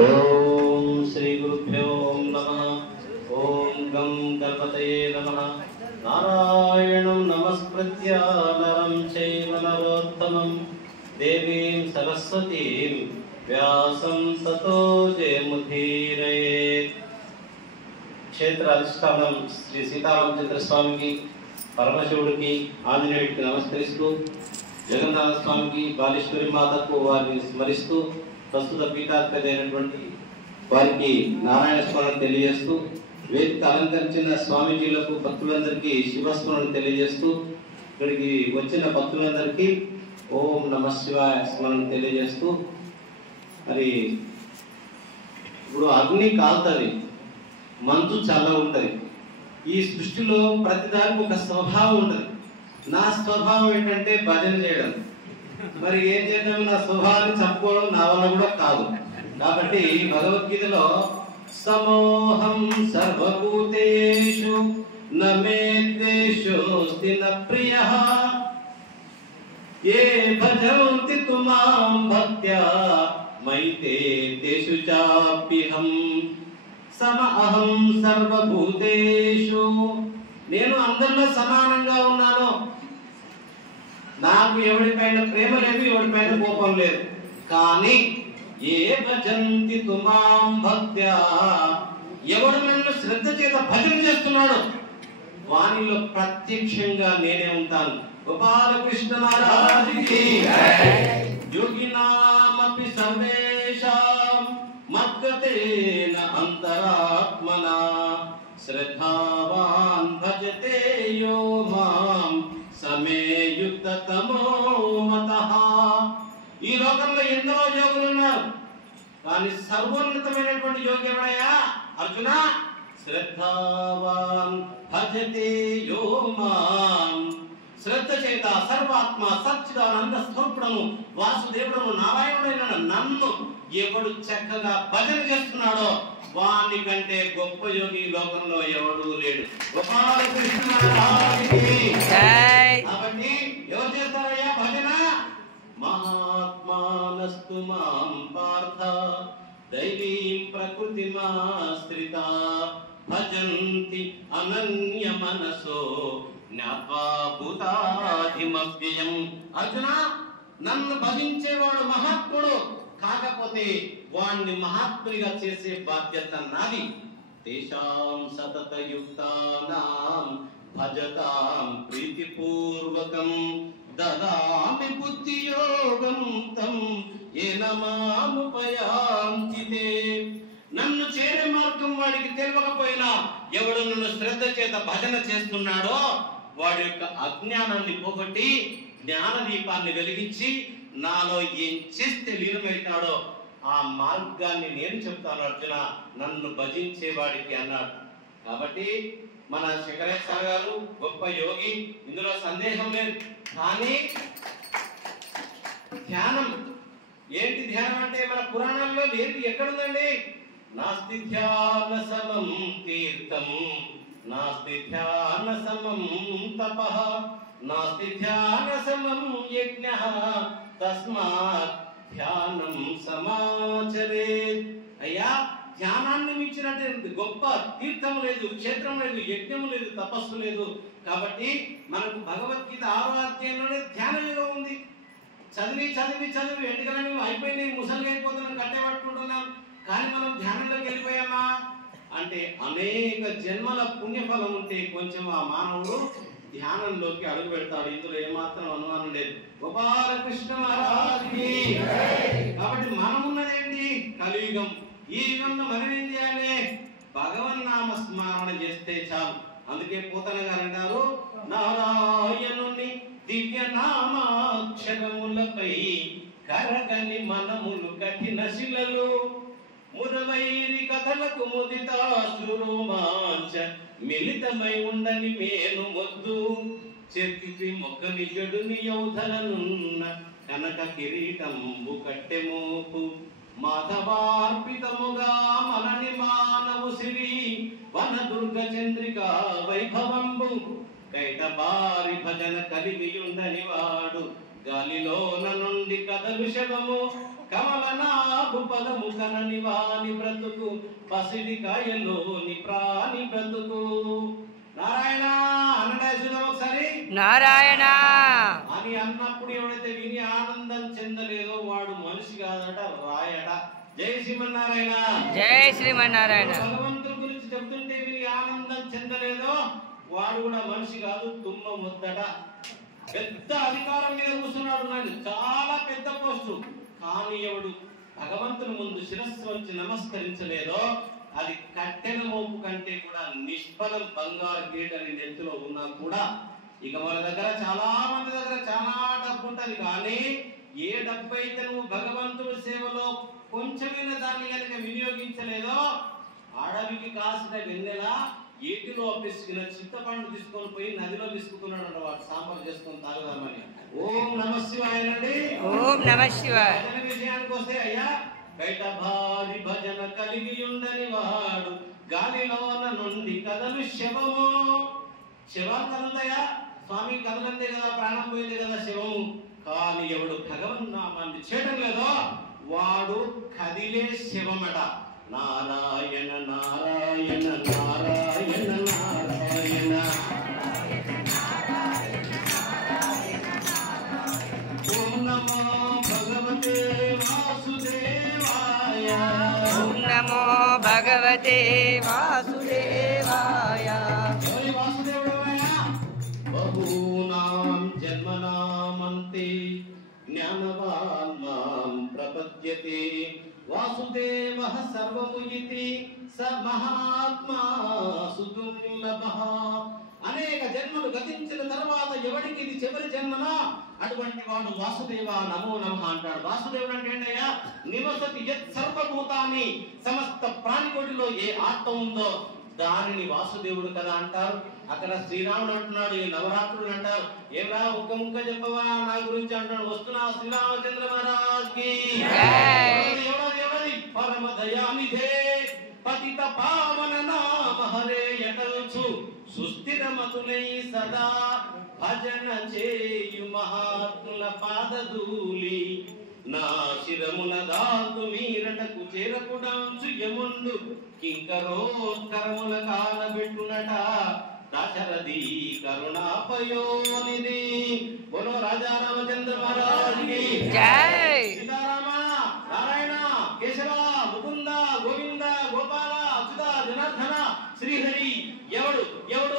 ఓం శ్రీ గురుభ్యో నమః. ఓం గం గణపతయే నమః. నారాయణం నమస్కృత్య నరం చైవ నరోత్తమం దేవీం సరస్వతీం వ్యాసం తతో జయముదీరయేత్. క్షేత్ర అధిష్టానం శ్రీ సీతారామచంద్ర స్వామికి, పరమశివుడికి, ఆంజనేయుడికి నమస్కరిస్తూ, జగన్నాథ స్వామికి, బాలేశ్వరి మాతకు వారిని స్మరిస్తూ, ప్రస్తుత పీఠాధిపతి వారికి నారాయణ స్మరణ తెలియజేస్తూ, వేదిక అలంకరించిన స్వామీజీలకు, భక్తులందరికీ శివస్మరణ తెలియజేస్తూ, ఇక్కడికి వచ్చిన భక్తులందరికీ ఓం నమ శివాయ స్మరణ తెలియజేస్తూ, మరి ఇప్పుడు అగ్ని కాలుతుంది, మంచు చల్ల ఉంటుంది. ఈ సృష్టిలో ప్రతిదానికి ఒక స్వభావం ఉంటుంది. నా స్వభావం ఏంటంటే భజన చేయడం. మరి ఏం చేద్దాం, నా స్వభావాన్ని చంపుకోవడం నా వల్ల కూడా కాదు. కాబట్టి భగవద్గీతలో సమోహం సర్వభూతేషు నమే ద్వేషోస్తి న ప్రియః ఏ భజంతి తుమాం భక్త్యా మైతే తేషు చాప్యహం సమ అహం సర్వభూతేషు. నేను అందరిలో సమానంగా ఉన్నాను. నాకు ఎవరిపైన ప్రేమ లేదు, ఎవరిపైన కోపం లేదు. కానీ ఏ భజంతి తుమాం భక్త్యా, ఎవడు నన్ను శ్రద్ధ చేత భజన చేస్తున్నాడు వానిలో ప్రత్యక్షంగా నేనే ఉంటాను. గోపాలకృష్ణ మహారాజుకి యోగినామపి సర్వేషాం మద్గతేన అంతరాత్మనా శ్రద్ధావాన్ భజతే యో మాం సమేయుక్తతమో మతః. ఈ లోకంలో ఎందరో యోగులు ఉన్నారు, కానీ సర్వోన్నతమైనటువంటి యోగి ఎవడయ్యా అర్జున? శ్రద్ధావాన్ భజతే యో మాం. శ్రద్ధ చేత సర్వాత్మ సచ్చిదానంద స్వరూపుడను వాసుదేవుడను నారాయణుడైన నన్ను ఎవడు చక్కగా భజన చేస్తున్నాడో వాని కంటే గొప్ప యోగి లోకంలో ఎవడు లేడు. గోపాలకృష్ణ మహారాజుకి. కాబట్టి ఎవరు చేస్తారయ్యా భజన? మహాత్మానస్తు మాం పార్థ దైవీం ప్రకృతిమాశ్రితా భజంతి అనన్య మనసో జ్ఞాత్వా భూతాధిమవ్యయం. అర్జున, నన్ను భజించేవాడు మహాత్ముడు, కాకపోతే వాణ్ణి మహాత్మునిగా చేసే బాధ్యత నాది. తేషాం సతతయుక్తానాం భజతాం ప్రీతిపూర్వకం దదామి బుద్ధియోగం తం ఏన మాముపయాంతి తే. నన్ను చేరే మార్గం వాడికి తెలియకపోయినా ఎవడు నన్ను శ్రద్ధ చేత భజన చేస్తున్నాడో వాడి యొక్క అజ్ఞానాన్ని పోగొట్టి జ్ఞాన దీపాన్ని వెలిగించి నాలో ఏం చేస్తే లీనమవుతాడో ఆ మార్గాన్ని నేను చెప్తాను అర్జున, నన్ను భజించేవాడికి అన్నాడు. కాబట్టి మన శంకరేశ్వర గారు గొప్ప యోగి, ఇందులో సందేహం లేదు. కానీ ధ్యానం ఏంటి? ధ్యానం అంటే మన పురాణాల్లో లేదు, ఎక్కడుందండి? నాస్తి ధ్యాన సమం తీర్థం నాస్తి ధ్యాన సమం తపః నాస్తి ధ్యాన సమం యజ్ఞః తస్మాత్ ధ్యానం సమాచరేత్. అయ్యా, ధ్యానాన్ని మించినటువంటి గొప్ప తీర్థం లేదు, క్షేత్రం లేదు, యజ్ఞం లేదు, తపస్సు లేదు. కాబట్టి మనకు భగవద్గీత 6వ అధ్యాయంలోనే ధ్యాన యోగం ఉంది. చదివి చదివి చదివి ఎంటికలని అయిపోయినాయి, ముసలి అయిపోతున్నాం, కట్టేపట్టుకుంటున్నాం. కానీ మనం ధ్యానంలోకి వెళ్ళిపోయామా అంటే అనేక జన్మల పుణ్యఫలం ఉంటే కొంచెం ఆ మానవుడు ధ్యానంలోకి అడుగు పెడతాడు. ఇందులో ఏమాత్రం అనుమానం లేదు. గోపాలకృష్ణ మహారాజుకి. కాబట్టి మనమున్నదేంటి? కలియుగం. ఈ యుగంలో మనం ఏం చేయాలి? భగవన్నామ స్మరణ చేస్తే చాలు. అందుకే పోతన గారు అంటారు, నారాయణుని దివ్య నామాక్షరములపై కరగని మనములు కఠిన శిలలు మురవైరి కథలకు ముదితాశ్రురోమాంచ మిలితమై ఉండని మేను మొద్దు చెక్కి మొక్కని జడుని యౌధలనున్న కనక కిరీటంబు కట్టెమోపు మాధవార్పితముగా మనని మానవు సిరి వన దుర్గ చంద్రిక వైభవంబు కైటబారి భజన కలిగియుండని వాడు గాలిలోన నుండి కదలు శవము కమలనాభు పదము కనని వాని బ్రతుకు పసిడి కాయలోని ప్రాణి బ్రతుకు. నారాయణ అన్నడా ఒకసారి నారాయణ అని అన్నప్పుడు ఎవడైతే విని ఆనందం చెందలేదో వాడు మనిషి కాదట, రాయట. జై శ్రీమన్నారాయణ. జై శ్రీమన్నారాయణ. భగవంతుడి గురించి చెప్తుంటే విని ఆనందం చెందలేదో వాడు కూడా మనిషి కాదు, తుమ్మ ముద్దట. పెద్ద అధికారం మీద కూర్చున్నాడు, చాలా పెద్ద పోస్టు. కానీ ఎవడు భగవంతుని ముందు శిరస్సు వంచి నమస్కరించలేదో అది కట్టెల మోపు కంటే కూడా నిష్ఫలం. బంగారు గేటని నెత్తిలో ఉన్నా కూడా. ఇక మన దగ్గర చాలా మంది దగ్గర చాలా డబ్బు ఉంటది, కానీ ఏ డబ్బు అయితే నువ్వు భగవంతుడి సేవలో కొంచెమైనా దాన్ని కనుక వినియోగించలేదో అడవికి కాసిన వెన్నెల ఏటిలో పిసికిన చింతపండు తీసుకొని పోయి నదిలో పిసుకుతున్నాడు వాడు సాంబార్ చేసుకొని తాగుదామని. ఓం నమ శివాయ అండి. ఓం నమ శివాయ. భజన విషయానికి వస్తే అయ్యా, బయట భారీ భజన కలిగి ఉండని వాడు గాలిలోన నుండి కదలు శవము. శవం కదులుతాయా? స్వామి కదలంతే కదా, ప్రాణం పోయింది కదా శవము. కానీ ఎవడు భగవన్నామాన్ని చేయడం లేదో వాడు కదిలే శవమట. నారాయణ నారాయణ నారాయణ నారాయణ. ఓం నమో భగవతే వాసుదేవాయ. ఓం నమో భగవతే వాసుదేవాయ. బహూనాం జన్మనామంతే జ్ఞానవాన్ మాం ప్రపద్యతే. వాసుదేవః సర్వముయితి స మహాత్మా సుదుర్లభః. అనేక జన్మలు గతించిన తర్వాత ఎవరికి ఇది చివరి జన్మనా అటువంటి వాడు వాసుదేవ నమో నమః అంటాడు. వాసుదేవుడు అంటే ఏంటయ్యా? నివసతి యత్ సర్వభూతాని. సమస్త ప్రాణికోటిలో ఏ ఆత్మ ఉందో దానిని వాసుదేవుడు కదా అంటారు. అక్కడ శ్రీరాముడు అంటున్నాడు, ఈ నవరాత్రులు అంటారు. ఏమరా ఒక్క ముక్క చెప్పవా నా గురించి అంటాడు. వస్తున్నా శ్రీరామచంద్ర మహారాజ్కి. ఎవడది పరమ దయానిధే పతిత పావన నామ హరే యటల్చు సుస్థిరమతులై సదా భజన చేయు మహాత్ముల పాదధూళి. నా శిరమున దాల్తు మీరటకు చేరకుడాంచు యముండు కింకరోత్కరముల కానబెట్టునట. దశరథి కరుణాపయోనిధి. బోలో రాజా రామచంద్ర మహారాజ్కి జై. సీతారామ నారాయణ కేశవ ముకుంద గోవింద గోపాల అచ్యుత జనార్దన శ్రీహరి. ఎవడు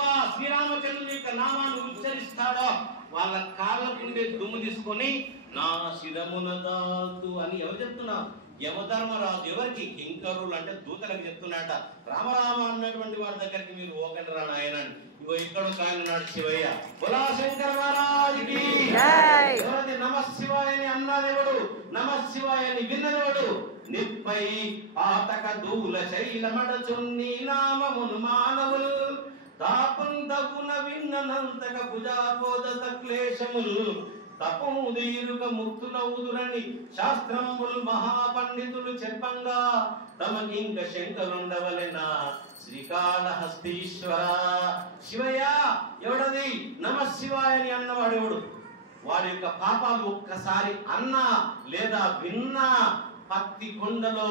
ఆ శ్రీరామచంద్రుని యొక్క నామాన్ని ఉచ్చరిస్తాడో వాళ్ళ కాళ్ళకుండే దుమ్ము తీసుకొని నా శిరమున దాల్తు అని ఎవరు చెప్తున్నారు? యమధర్మరాజు. ఎవరికి? కింకరులు అంటే దూతలకు చెప్తున్నాట. రామరామ అన్నటువంటి వాడి దగ్గరికి మీరు ఓకండి రాను ఆయన. ఇగో ఇక్కడ ఒక ఆయన నాడు శివయ్య. బోలా శంకర మహారాజుకి ఎవరైతే నమ శివాయని అన్నదేవుడు, నమ శివాయని విన్నదేవుడు. నిప్పై పాతక దూల శైలమడచున్ని నామమును మానవులు తాపంతగున విన్ననంతక భుజాపోదత క్లేశములు. తపముదీరుక ముక్తులవుదురని శాస్త్రంబులు మహాపండితులు చెప్పంగా తమకింక శంకరుండవలెనా శ్రీకాళహస్తీశ్వర. శివయ్య ఎవడది? నమ శివాయని అన్నవాడు ఎవడు? వాడి యొక్క పాపాలు ఒక్కసారి అన్నా లేదా విన్నా పత్తి కొండలో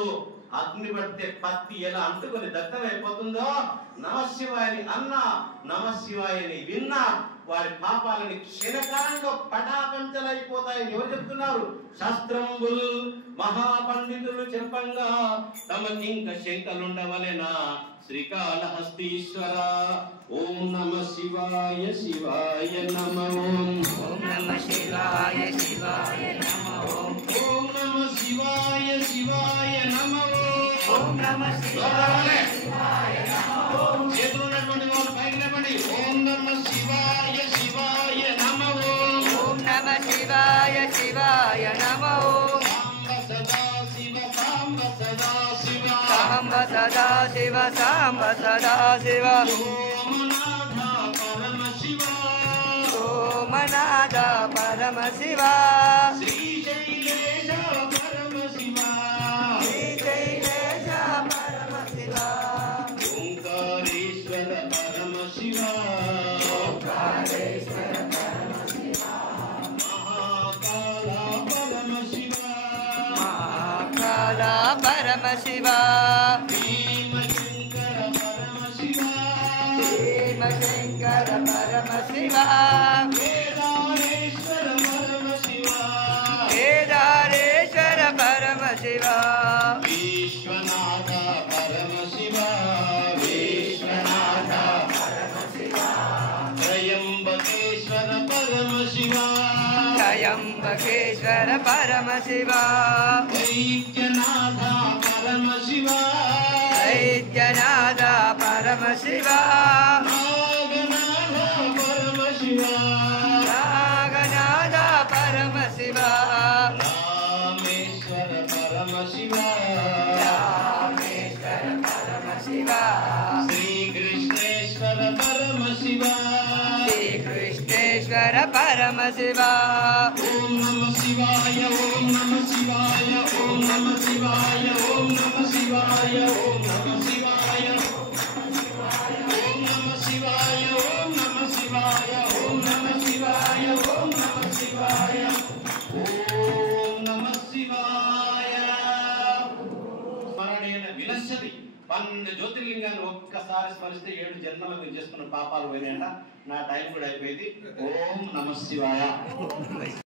అగ్ని పడితే పత్తి ఎలా అంటుకొని దగ్ధమైపోతుందో నమశివాయని అన్నా నమశివాయని విన్నా వారి పాపాలని క్షణకాలంలో పటాపంచలైపోతాయని ఎవరు చెప్తున్నారు? శాస్త్రంబులు మహాపండితులు చెప్పంగా తమకింక శంకలుండవలెనా శ్రీకాళహస్తీశ్వర. ఓం నమ శివాయ శివాయ నమః. ఓం నమ శివాయ శివాయ నమః. ఓం నమ శివాయ శివాయ నమః. ఓం నమ శివాయ శివాయ నమః. చేతులు ఉన్నటువంటి వాళ్ళు పైకి లేపండి. ఓం నమ శివాయ శివాయ నమః. ఓం నమ శివాయ శివాయ నమః. సాంబ సదా శివ సాంబ సదా శివ సాంబ సదా శివ. సోమనాథ పరమ శివ సోమనాథ పరమ శివ. శ్రీశైలేశ పరమ శివ శ్రీశైలేశ పరమ శివ. ఓంకారేశ్వర పరమ శివ ఓంకారేశ్వర పరమ శివ. మహాకాళ పరమ శివ మహాకాళ పరమశివ భీమశంకర పరమశివ భీమశంకర పరమశివ కేదారేశ్వర పరమశివ కేదారేశ్వర పరమశివ విశ్వనాథ పరమశివ విశ్వనాథ పరమశివ త్రయంబకేశ్వర పరమశివ త్రయంబకేశ్వర పరమశివ వైద్యనాథ పరమశివ వైద్యనాథ పరమశివ నాగనాథ పరమశివ నాగనాథ పరమశివ రామేశ్వర పరమశివ రామేశ్వర పరమశివ శ్రీకృష్ణేశ్వర పరమశివ శ్రీకృష్ణేశ్వర పరమశివ ఓం నమ శివాయ ఓం నమ శివాయ ఓం నమ శివాయ ఓం నమ శివాయ ఓం నమ శివాయ ఓం నమ శివాయ ఓం నమ శివాయ ఓం నమ శివాయ ఓం నమ శివాయ ఓం నమ శివాయ స్మరణేన వినశ్యతి 12 జ్యోతిర్లింగాన్ని ఒక్కసారి స్మరిస్తే 7 జన్మలు మీరు చేసుకున్న పాపాలు పోయినాయంట. నా టైం కూడా అయిపోయింది. ఓం నమ శివాయ.